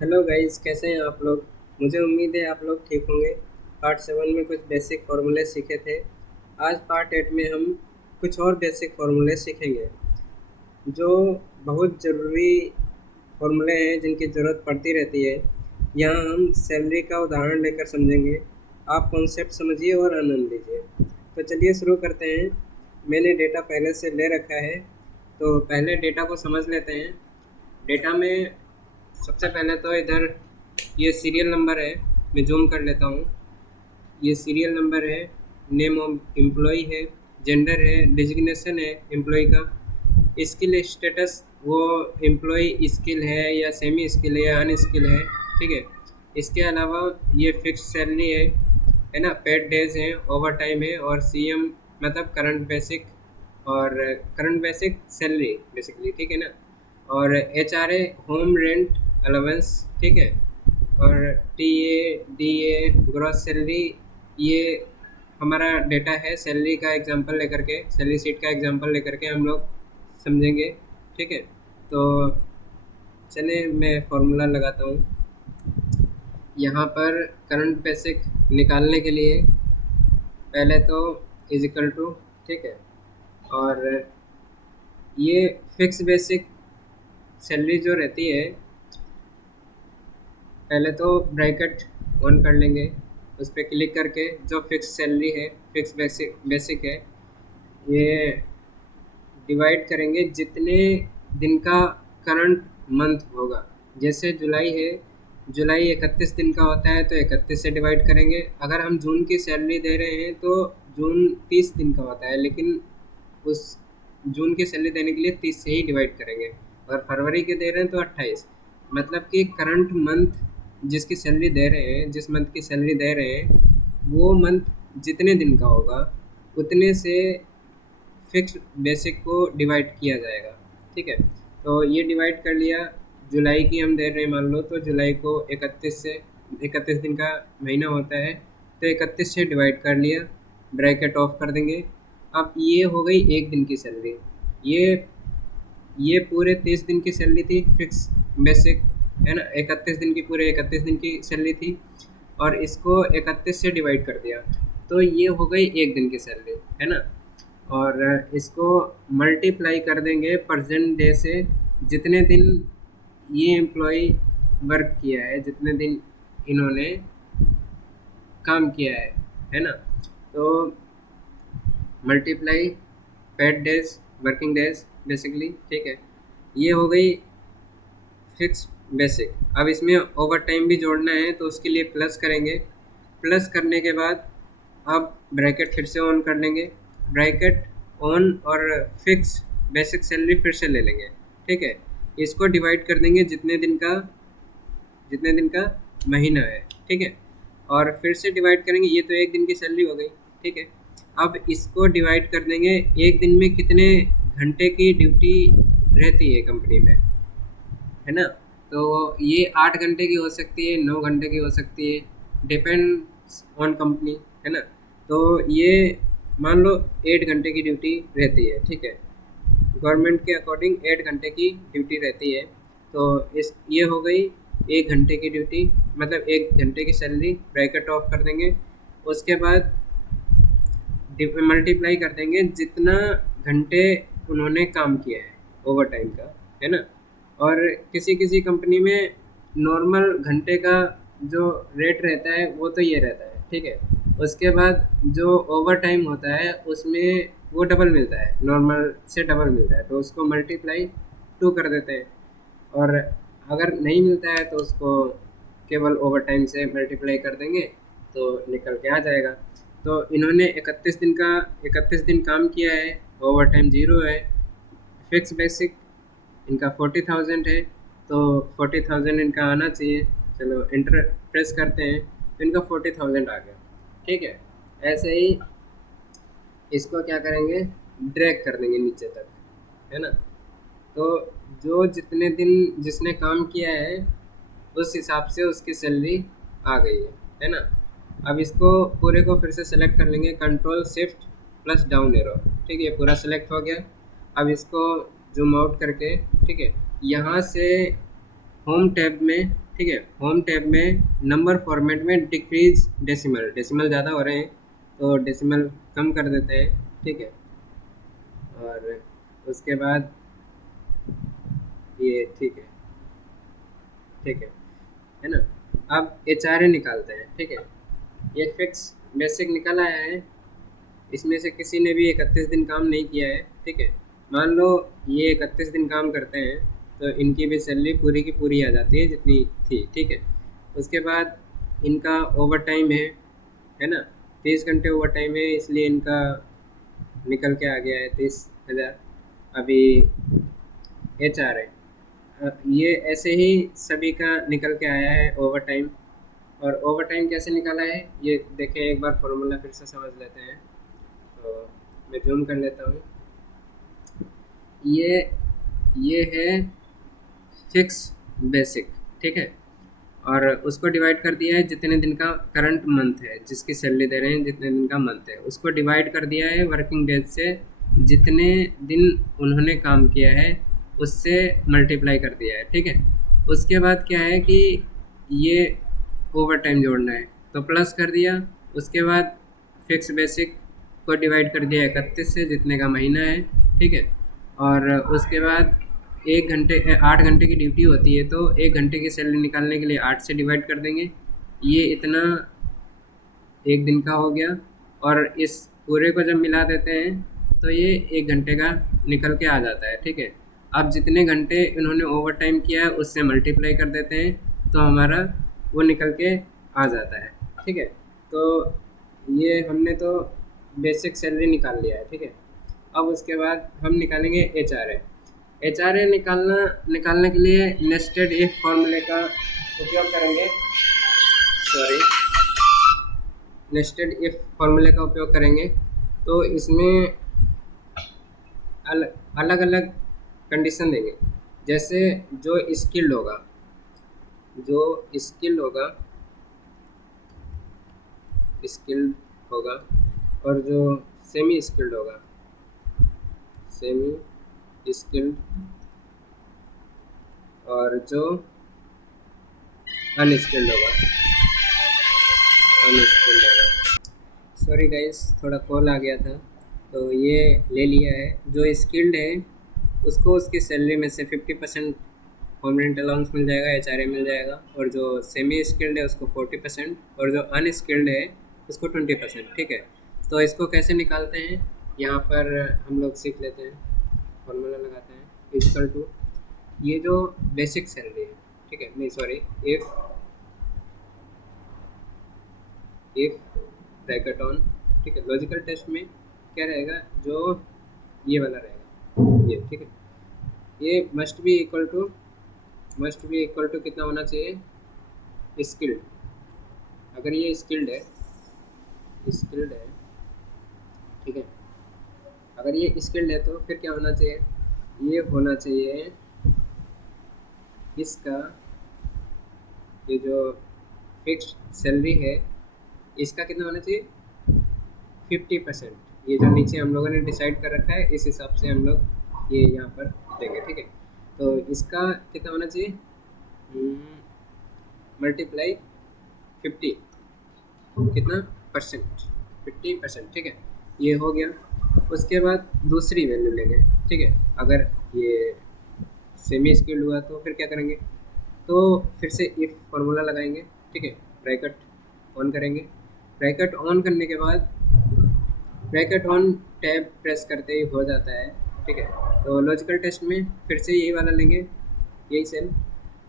Hello guys, कैसे हैं आप लोग। मुझे उम्मीद है आप लोग ठीक होंगे। पार्ट 7 में कुछ बेसिक फार्मूले सीखे थे। आज पार्ट 8 में हम कुछ और बेसिक फार्मूले सीखेंगे जो बहुत ज़रूरी फार्मूले हैं जिनकी ज़रूरत पड़ती रहती है। यहाँ हम सैलरी का उदाहरण लेकर समझेंगे। आप कॉन्सेप्ट समझिए और आनंद लीजिए। तो चलिए शुरू करते हैं। मैंने डेटा पहले से ले रखा है, तो पहले डेटा को समझ लेते हैं। डेटा में सबसे पहले तो इधर ये सीरियल नंबर है। मैं जूम कर लेता हूँ। ये सीरियल नंबर है, नेम ऑफ एम्प्लॉय है, जेंडर है, डिजिग्नेशन है एम्प्लॉय का, स्किल स्टेटस वो एम्प्लॉय स्किल है या सेमी स्किल है या अनस्किल है। ठीक है। इसके अलावा ये फिक्स सैलरी है ना, पेड डेज हैं, ओवर टाइम है, और सीएम मतलब करंट बेसिक और करंट बेसिक सैलरी बेसिकली। ठीक है ना। और एचआरए होम रेंट अलाउंस। ठीक है। और टीए डीए ग्रॉस सैलरी, ये हमारा डेटा है। सैलरी का एग्जांपल लेकर के, सैलरी शीट का एग्जांपल लेकर के हम लोग समझेंगे। ठीक है। तो चलिए मैं फॉर्मूला लगाता हूँ यहाँ पर। करंट बेसिक निकालने के लिए पहले तो इज इक्वल टू, ठीक है, और ये फिक्स बेसिक सैलरी जो रहती है, पहले तो ब्रैकेट ऑन कर लेंगे। उस पर क्लिक करके जो फिक्स सैलरी है, फिक्स बेसिक बेसिक है, ये डिवाइड करेंगे जितने दिन का करंट मंथ होगा। जैसे जुलाई है, जुलाई 31 दिन का होता है तो 31 से डिवाइड करेंगे। अगर हम जून की सैलरी दे रहे हैं तो जून 30 दिन का होता है, लेकिन उस जून की सैलरी देने के लिए 30 से ही डिवाइड करेंगे। और फरवरी के दे रहे हैं तो 28। मतलब कि करंट मंथ जिसकी सैलरी दे रहे हैं, जिस मंथ की सैलरी दे रहे हैं, वो मंथ जितने दिन का होगा उतने से फिक्स बेसिक को डिवाइड किया जाएगा। ठीक है। तो ये डिवाइड कर लिया। जुलाई की हम दे रहे हैं, मान लो तो जुलाई को 31 से, 31 दिन का महीना होता है, तो 31 से डिवाइड कर लिया, ब्रैकेट ऑफ कर देंगे। अब ये हो गई एक दिन की सैलरी। ये पूरे 30 दिन की सैलरी थी फिक्स बेसिक, है ना। 31 दिन की, पूरे 31 दिन की सैलरी थी, और इसको 31 से डिवाइड कर दिया, तो ये हो गई एक दिन की सैलरी, है ना। और इसको मल्टीप्लाई कर देंगे परसेंट डे से, जितने दिन ये एम्प्लॉय वर्क किया है, जितने दिन इन्होंने काम किया है ना। तो multiply paid days, working days basically. ठीक है। ये हो गई फिक्स बेसिक। अब इसमें ओवर टाइम भी जोड़ना है तो उसके लिए प्लस करेंगे। प्लस करने के बाद अब ब्रैकेट फिर से ऑन कर लेंगे, ब्रैकेट ऑन, और फिक्स बेसिक सैलरी फिर से ले लेंगे। ठीक है। इसको डिवाइड कर देंगे जितने दिन का महीना है। ठीक है। और फिर से डिवाइड करेंगे, ये तो एक दिन की सैलरी हो गई। ठीक है। अब इसको डिवाइड कर देंगे एक दिन में कितने घंटे की ड्यूटी रहती है कंपनी में, है ना। तो ये 8 घंटे की हो सकती है, 9 घंटे की हो सकती है, डिपेंड्स ऑन कंपनी, है ना। तो ये मान लो 8 घंटे की ड्यूटी रहती है। ठीक है। गवर्नमेंट के अकॉर्डिंग 8 घंटे की ड्यूटी रहती है। तो इस ये हो गई 1 घंटे की ड्यूटी, मतलब 1 घंटे की सैलरी, ब्रैकेट ऑफ कर देंगे। उसके बाद मल्टीप्लाई कर देंगे जितना घंटे उन्होंने काम किया है ओवर टाइम का, है ना। और किसी किसी कंपनी में नॉर्मल घंटे का जो रेट रहता है वो तो ये रहता है। ठीक है। उसके बाद जो ओवर टाइम होता है उसमें वो डबल मिलता है, नॉर्मल से डबल मिलता है, तो उसको मल्टीप्लाई 2 कर देते हैं। और अगर नहीं मिलता है तो उसको केवल ओवर टाइम से मल्टीप्लाई कर देंगे तो निकल के आ जाएगा। तो इन्होंने 31 दिन काम किया है, ओवर टाइम 0 है, फिक्स बेसिक इनका 40,000 है, तो 40,000 इनका आना चाहिए। चलो इंटर प्रेस करते हैं तो इनका 40,000 आ गया। ठीक है। ऐसे ही इसको क्या करेंगे, ड्रैग कर देंगे नीचे तक, है ना। तो जो जितने दिन जिसने काम किया है उस हिसाब से उसकी सैलरी आ गई है ना। अब इसको पूरे को फिर से सेलेक्ट कर लेंगे, control shift plus down arrow. ठीक है, पूरा सेलेक्ट हो गया। अब इसको जूम आउट करके, ठीक है, यहाँ से होम टैब में ठीक है। होम टैब में नंबर फॉर्मेट में डिक्रीज डेसिमल, डेसिमल ज़्यादा हो रहे हैं तो डेसिमल कम कर देते हैं, ठीक है। और उसके बाद ये ठीक है, ठीक है ना। अब एच आर ए निकालते हैं, ठीक है। ये फिक्स बेसिक निकल आया है, इसमें से किसी ने भी 31 दिन काम नहीं किया है, ठीक है। मान लो ये 31 दिन काम करते हैं तो इनकी भी सैलरी पूरी की पूरी आ जाती है जितनी थी, ठीक है। उसके बाद इनका ओवर टाइम है ना, 30 घंटे ओवर टाइम है, इसलिए इनका निकल के आ गया है 30,000। अभी एच आर है, ये ऐसे ही सभी का निकल के आया है ओवर टाइम। और ओवर टाइम कैसे निकाला है ये देखें, एक बार फॉर्मूला फिर से समझ लेते हैं। तो मैं जूम कर लेता हूँ। ये ये है फिक्स बेसिक, ठीक है। और उसको डिवाइड कर दिया है जितने दिन का करंट मंथ है, जिसकी सैलरी दे रहे हैं जितने दिन का मंथ है, उसको डिवाइड कर दिया है वर्किंग डेज से, जितने दिन उन्होंने काम किया है उससे मल्टीप्लाई कर दिया है, ठीक है। उसके बाद क्या है कि ये ओवर टाइम जोड़ना है तो प्लस कर दिया। उसके बाद फिक्स बेसिक को डिवाइड कर दिया 31 से, जितने का महीना है, ठीक है। और उसके बाद 8 घंटे की ड्यूटी होती है तो 1 घंटे की सैलरी निकालने के लिए 8 से डिवाइड कर देंगे, ये इतना एक दिन का हो गया। और इस पूरे को जब मिला देते हैं तो ये 1 घंटे का निकल के आ जाता है, ठीक है। अब जितने घंटे इन्होंने ओवर टाइम किया है उससे मल्टीप्लाई कर देते हैं तो हमारा वो निकल के आ जाता है, ठीक है। तो ये हमने तो बेसिक सैलरी निकाल लिया है, ठीक है। अब उसके बाद हम निकालेंगे H R A. H R A निकालने के लिए नेस्टेड इफ फॉर्मूले का उपयोग करेंगे, सॉरी, नेस्टेड इफ फॉर्मूले का उपयोग करेंगे। तो इसमें अलग अलग कंडीशन देंगे, जैसे जो स्किल्ड होगा, जो स्किल्ड होगा, स्किल्ड होगा, और जो सेमी स्किल्ड होगा, सेमी स्किल्ड, और जो अनस्किल्ड होगा, अनस्किल्ड होगा। सॉरी गाइस, थोड़ा कॉल आ गया था तो ये ले लिया है। जो स्किल्ड है उसको उसकी सैलरी में से 50% होम रेंट अलाउंस मिल जाएगा, एच आर ए मिल जाएगा। और जो सेमी स्किल्ड है उसको 40%, और जो अनस्किल्ड है उसको 20%, ठीक है। तो इसको कैसे निकालते हैं यहाँ पर हम लोग सीख लेते हैं। फॉर्मूला लगाते हैं इक्वल टू ये जो बेसिक सैलरी है, ठीक है, नहीं सॉरी, इफ ब्रैकेट ऑन, ठीक है। लॉजिकल टेस्ट में क्या रहेगा, जो ये वाला रहेगा ये, ठीक है। ये मस्ट बी इक्वल टू कितना होना चाहिए, स्किल्ड। अगर ये स्किल्ड है, ठीक है, अगर ये स्किल्ड है तो फिर क्या होना चाहिए, ये होना चाहिए इसका, ये जो फिक्स्ड सैलरी है इसका कितना होना चाहिए, 50%। ये जो नीचे हम लोगों ने डिसाइड कर रखा है इस हिसाब से हम लोग ये यहाँ पर देंगे, ठीक है। तो इसका कितना होना चाहिए, मल्टीप्लाई 50, कितना परसेंट, 50%, ठीक है। ये हो गया। उसके बाद दूसरी वैल्यू लेंगे, ठीक है। अगर ये सेमी स्किल्ड हुआ तो फिर क्या करेंगे, तो फिर से इफ फार्मूला लगाएंगे, ठीक है। ब्रैकेट ऑन करेंगे, ब्रैकेट ऑन करने के बाद ब्रैकेट ऑन टैब प्रेस करते ही हो जाता है, ठीक है। तो लॉजिकल टेस्ट में फिर से यही वाला लेंगे, यही सेल।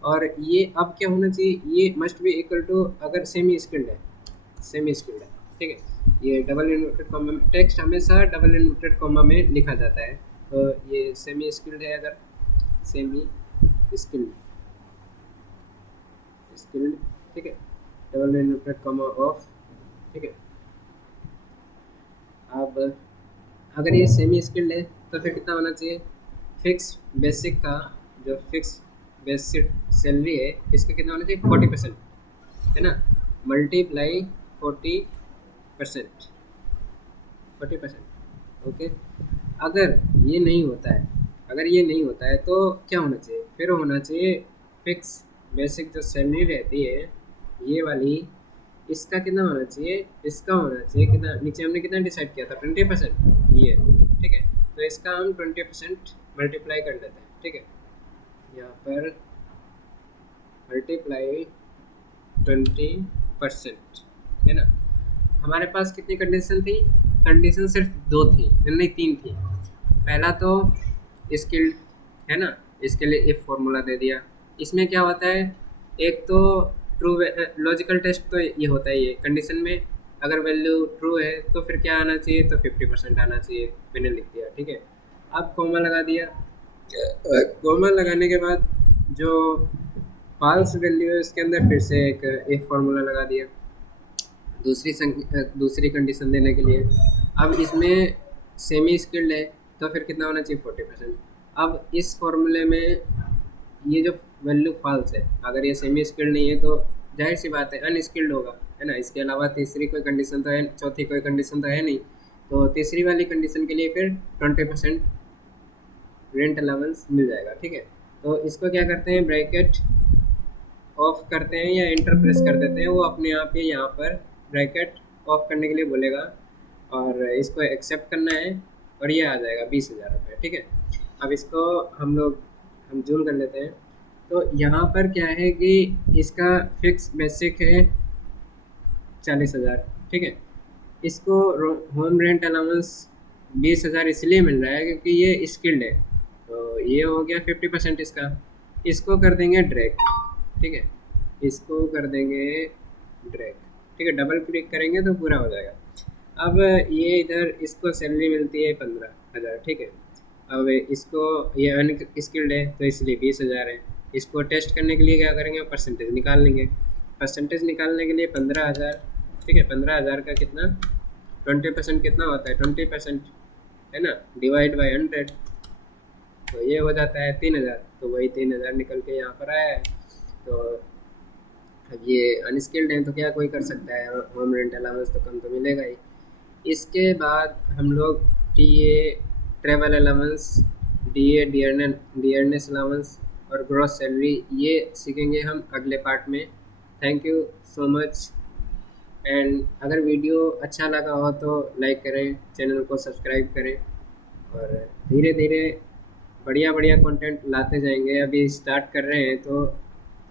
और ये अब क्या होना चाहिए, ये मस्ट बी इक्वल टू, अगर सेमी स्किल्ड है, ठीक है। ये डबल इन्वर्टेड कॉमा में, टेक्स्ट हमेशा डबल इन्वर्टेड कॉमा में लिखा जाता है। तो ये सेमी स्किल्ड है, अगर सेमी स्किल्ड, ठीक है, डबल इन्वर्टेड कॉमा ऑफ, ठीक है। अब अगर ये सेमी स्किल्ड है तो फिर कितना होना चाहिए, फिक्स बेसिक का, जो फिक्स बेसिक सैलरी है इसका कितना होना चाहिए, 40%, है ना, मल्टीप्लाई 40%, ओके। अगर ये नहीं होता है, तो क्या होना चाहिए, फिर होना चाहिए फिक्स बेसिक जो सैलरी रहती है ये वाली, इसका कितना होना चाहिए, इसका होना चाहिए कितना, नीचे हमने कितना डिसाइड किया था 20%, ये ठीक है। तो इसका हम 20% मल्टीप्लाई कर लेते हैं, ठीक है। यहाँ पर मल्टीप्लाई 20%, है ना। हमारे पास कितनी कंडीशन थी, कंडीशन सिर्फ दो थी, नहीं तीन थी। पहला तो स्किल्ड, है ना, इसके लिए इफ फॉर्मूला दे दिया। इसमें क्या होता है, एक तो ट्रू लॉजिकल टेस्ट तो ये होता है, ये कंडीशन में अगर वैल्यू ट्रू है तो फिर क्या आना चाहिए, तो 50% आना चाहिए, मैंने लिख दिया, ठीक है। अब कॉमा लगा दिया, कॉमा लगाने के बाद जो फॉल्स वैल्यू है उसके अंदर फिर से एक इफ फार्मूला लगा दिया दूसरी कंडीशन देने के लिए। अब इसमें सेमी स्किल्ड है तो फिर कितना होना चाहिए, 40%। अब इस फॉर्मूले में ये जो वैल्यू फॉल्स है, अगर ये सेमी स्किल्ड नहीं है तो जाहिर सी बात है अनस्किल्ड होगा, है ना। इसके अलावा तीसरी कोई कंडीशन तो है, चौथी कोई कंडीशन तो है नहीं। तो तीसरी वाली कंडीशन के लिए फिर 20% रेंट अलाउंस मिल जाएगा, ठीक है। तो इसको क्या करते हैं, ब्रैकेट ऑफ करते हैं या इंटर प्रेस कर देते हैं, वो अपने आप ही यहाँ पर ब्रैकेट ऑफ करने के लिए बोलेगा और इसको एक्सेप्ट करना है और ये आ जाएगा 20,000 रुपये, ठीक है। अब इसको हम जूम कर लेते हैं। तो यहाँ पर क्या है कि इसका फिक्स बेसिक है 40,000, ठीक है। इसको होम रेंट अलाउंस 20,000 इसलिए मिल रहा है क्योंकि ये स्किल्ड है, तो ये हो गया 50% इसका। इसको कर देंगे ड्रैग, ठीक है, इसको कर देंगे ड्रैग, ठीक है। डबल क्लिक करेंगे तो पूरा हो जाएगा। अब ये इधर इसको सैलरी मिलती है 15,000, ठीक है। अब इसको ये अनस्किल्ड है तो इसलिए 20,000 है। इसको टेस्ट करने के लिए क्या करेंगे, परसेंटेज निकाल लेंगे। परसेंटेज निकालने के लिए 15,000, ठीक है। 15,000 का कितना 20% कितना होता है, 20%, है ना, डिवाइड बाई 100, तो ये हो जाता है 3,000। तो वही 3,000 निकल के यहाँ पर आया है। तो अब ये अनस्किल्ड हैं तो क्या कोई कर सकता है, होम रेंट अलाउंस तो कम तो मिलेगा ही। इसके बाद हम लोग TA, travel allowance, DA, dearness allowance और ग्रॉस सैलरी ये सीखेंगे हम अगले पार्ट में। Thank you so much. And अगर वीडियो अच्छा लगा हो तो लाइक करें, चैनल को सब्सक्राइब करें और धीरे धीरे बढ़िया बढ़िया कंटेंट लाते जाएंगे। अभी स्टार्ट कर रहे हैं तो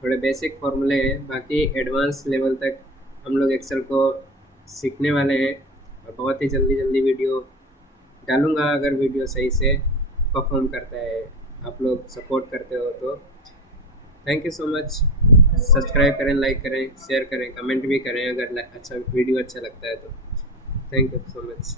थोड़े बेसिक फॉर्मूले हैं, बाकी एडवांस लेवल तक हम लोग एक्सेल को सीखने वाले हैं और बहुत ही जल्दी वीडियो डालूँगा अगर वीडियो सही से परफॉर्म करता है, आप लोग सपोर्ट करते हो तो। Thank you so much. Subscribe करें, लाइक करें, शेयर करें, कमेंट भी करें अगर अच्छा वीडियो अच्छा लगता है तो। Thank you so much.